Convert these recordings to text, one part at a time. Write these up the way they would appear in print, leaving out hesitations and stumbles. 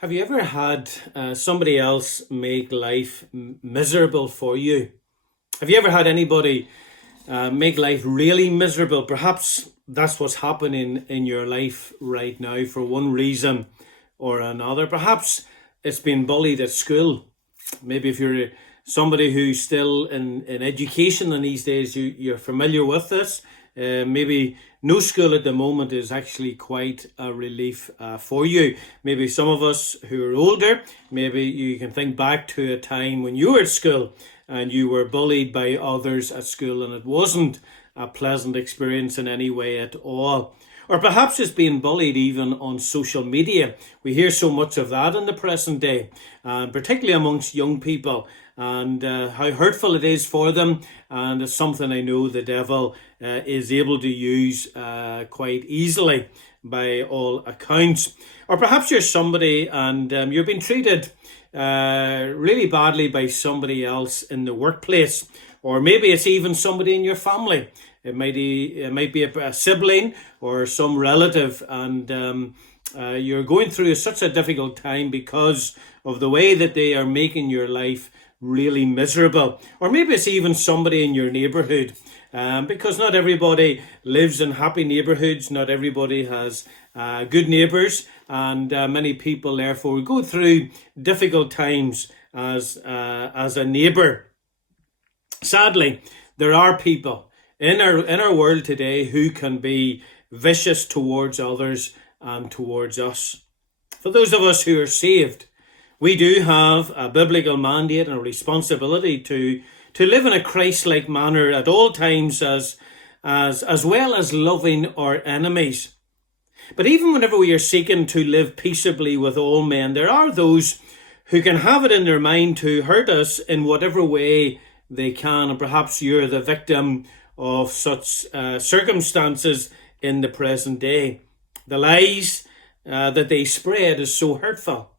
Have you ever had somebody else make life miserable for you? Have you ever had anybody make life really miserable? Perhaps that's what's happening in your life right now for one reason or another. Perhaps it's been bullied at school. Maybe if you're somebody who's still in education and these days, you're familiar with this. Maybe no school at the moment is actually quite a relief for you. Maybe some of us who are older, maybe you can think back to a time when you were at school and you were bullied by others at school and it wasn't a pleasant experience in any way at all. Or perhaps it's being bullied even on social media. We hear so much of that in the present day, particularly amongst young people, and how hurtful it is for them. And it's something I know the devil is able to use quite easily by all accounts. Or perhaps you're somebody and you're being treated really badly by somebody else in the workplace. Or maybe it's even somebody in your family. It might be a sibling or some relative, and you're going through such a difficult time because of the way that they are making your life really miserable. Or maybe it's even somebody in your neighborhood, because not everybody lives in happy neighborhoods. Not everybody has good neighbors, and many people therefore go through difficult times as a neighbor. Sadly, there are people in our world today who can be vicious towards others and towards us. For those of us who are saved, we do have a biblical mandate and a responsibility to live in a Christ-like manner at all times, as well as loving our enemies. But even whenever we are seeking to live peaceably with all men, there are those who can have it in their mind to hurt us in whatever way they can, and perhaps you're the victim of such circumstances in the present day. The lies that they spread is so hurtful.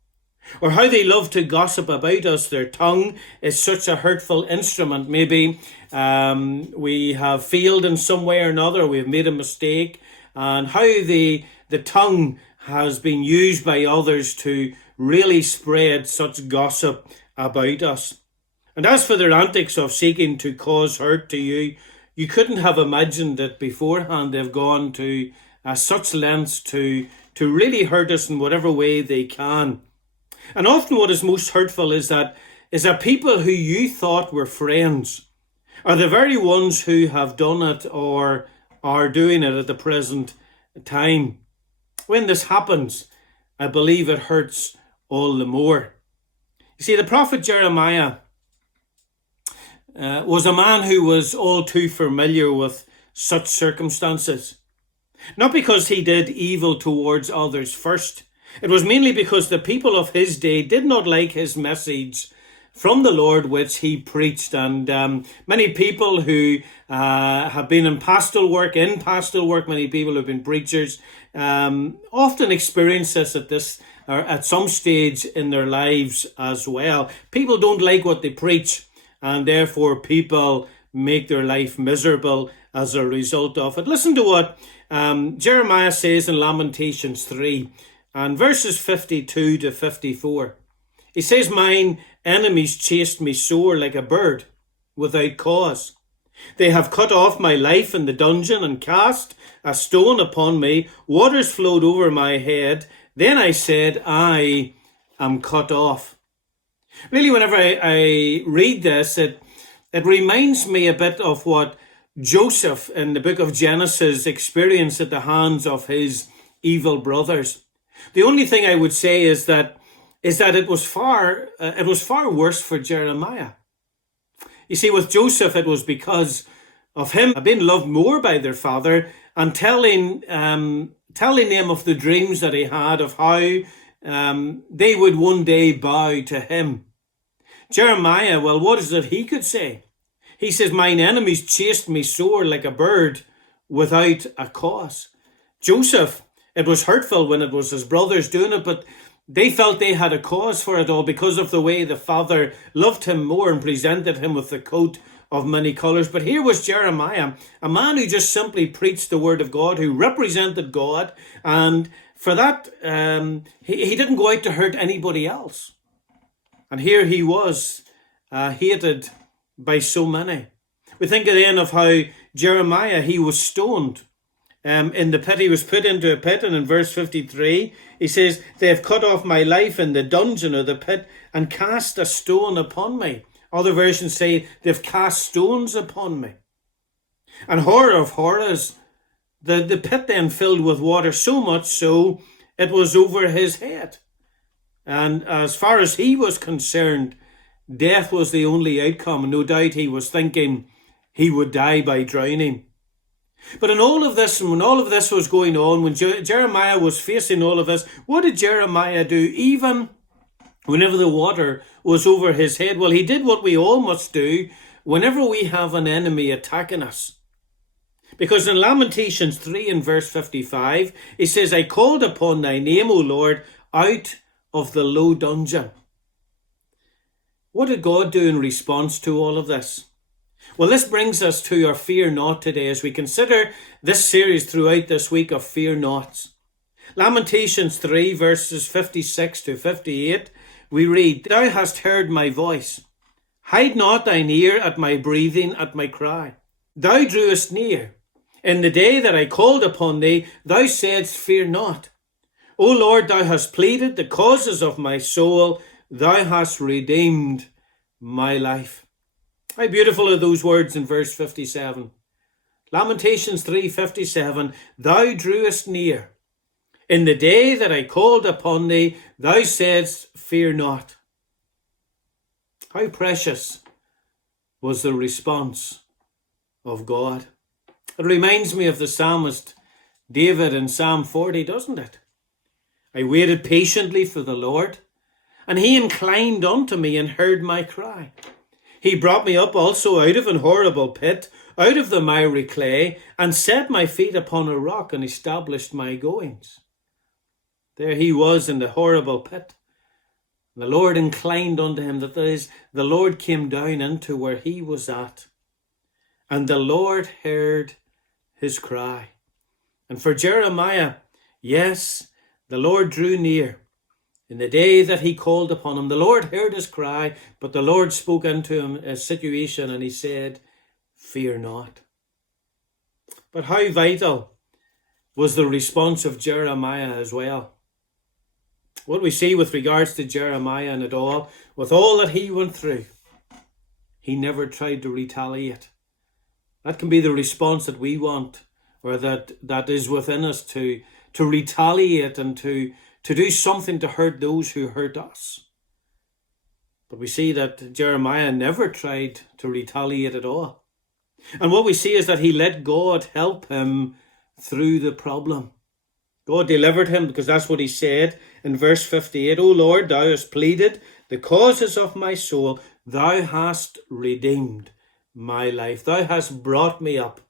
Or how they love to gossip about us. Their tongue is such a hurtful instrument. Maybe we have failed in some way or another. We've made a mistake. And how the tongue has been used by others to really spread such gossip about us. And as for their antics of seeking to cause hurt to you, you couldn't have imagined that beforehand. They've gone to such lengths to really hurt us in whatever way they can. And often what is most hurtful is that people who you thought were friends are the very ones who have done it or are doing it at the present time. When this happens, I believe it hurts all the more. You see, the prophet Jeremiah was a man who was all too familiar with such circumstances. Not because he did evil towards others first. It was mainly because the people of his day did not like his message from the Lord which he preached. And many people who have been in pastoral work, many people who have been preachers, often experience this at some stage in their lives as well. People don't like what they preach, and therefore people make their life miserable as a result of it. Listen to what Jeremiah says in Lamentations 3 and verses 52 to 54. He says, "Mine enemies chased me sore like a bird without cause. They have cut off my life in the dungeon and cast a stone upon me. Waters flowed over my head. Then I said, I am cut off." Really, whenever I read this, it reminds me a bit of what Joseph in the book of Genesis experienced at the hands of his evil brothers. The only thing I would say is that it was far worse for Jeremiah. You see, with Joseph, it was because of him being loved more by their father and telling them of the dreams that he had of how they would one day bow to him. Jeremiah, well, what is it he could say? He says, "Mine enemies chased me sore like a bird without a cause." Joseph, it was hurtful when it was his brothers doing it, but they felt they had a cause for it all because of the way the father loved him more and presented him with the coat of many colours. But here was Jeremiah, a man who just simply preached the word of God, who represented God, and for that, he didn't go out to hurt anybody else. And here he was, hated by so many. We think again of how Jeremiah, he was stoned in the pit. He was put into a pit, and in verse 53, he says, "They have cut off my life in the dungeon or the pit and cast a stone upon me." Other versions say they've cast stones upon me. And horror of horrors, the pit then filled with water, so much so it was over his head. And as far as he was concerned, death was the only outcome. And no doubt he was thinking he would die by drowning. But in all of this, and when all of this was going on, when Jeremiah was facing all of this, what did Jeremiah do? Even whenever the water was over his head, well, he did what we all must do whenever we have an enemy attacking us. Because in Lamentations 3 and verse 55, he says, "I called upon thy name, O Lord, out of the low dungeon." What did God do in response to all of this? Well, this brings us to our fear not today as we consider this series throughout this week of fear nots. Lamentations 3 verses 56 to 58, we read, "Thou hast heard my voice. Hide not thine ear at my breathing, at my cry. Thou drewest near. In the day that I called upon thee, thou saidst, Fear not. O Lord, thou hast pleaded the causes of my soul. Thou hast redeemed my life." How beautiful are those words in verse 57. Lamentations 3:57, "Thou drewest near. In the day that I called upon thee, thou saidst, Fear not." How precious was the response of God. It reminds me of the psalmist David in Psalm 40, doesn't it? "I waited patiently for the Lord, and he inclined unto me and heard my cry. He brought me up also out of an horrible pit, out of the miry clay, and set my feet upon a rock and established my goings." There he was in the horrible pit. The Lord inclined unto him, that is, the Lord came down into where he was at. And the Lord heard his cry. And for Jeremiah, yes, the Lord drew near. In the day that he called upon him, the Lord heard his cry, but the Lord spoke into him a situation and he said, "Fear not." But how vital was the response of Jeremiah as well? What we see with regards to Jeremiah and it all, with all that he went through, he never tried to retaliate. That can be the response that we want, or that is within us, to retaliate and to do something to hurt those who hurt us. But we see that Jeremiah never tried to retaliate at all. And what we see is that he let God help him through the problem. God delivered him, because that's what he said in verse 58. "O Lord, thou hast pleaded the causes of my soul. Thou hast redeemed my life." Thou hast brought me up.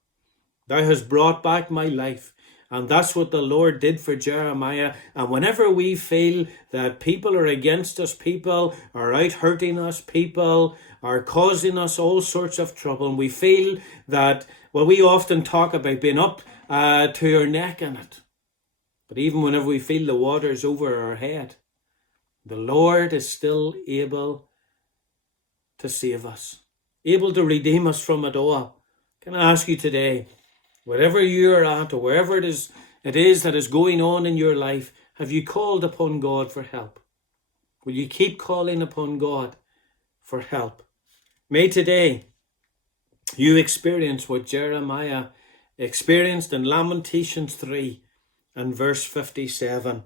Thou hast brought back my life. And that's what the Lord did for Jeremiah. And whenever we feel that people are against us, people are out hurting us, people are causing us all sorts of trouble, and we feel that, well, we often talk about being up to our neck in it. But even whenever we feel the waters over our head, the Lord is still able to save us, able to redeem us from it all. Can I ask you today, wherever you are at, or wherever it is that is going on in your life, have you called upon God for help? Will you keep calling upon God for help? May today you experience what Jeremiah experienced in Lamentations 3 and verse 57.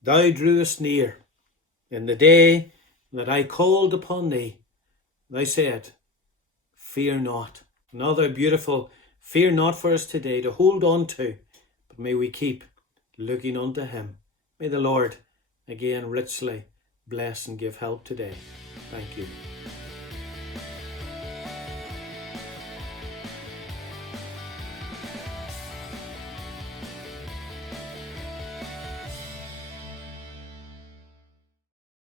"Thou drewest near. In the day that I called upon thee, thou said, Fear not." Another beautiful fear not for us today to hold on to, but may we keep looking unto him. May the Lord again richly bless and give help today. Thank you.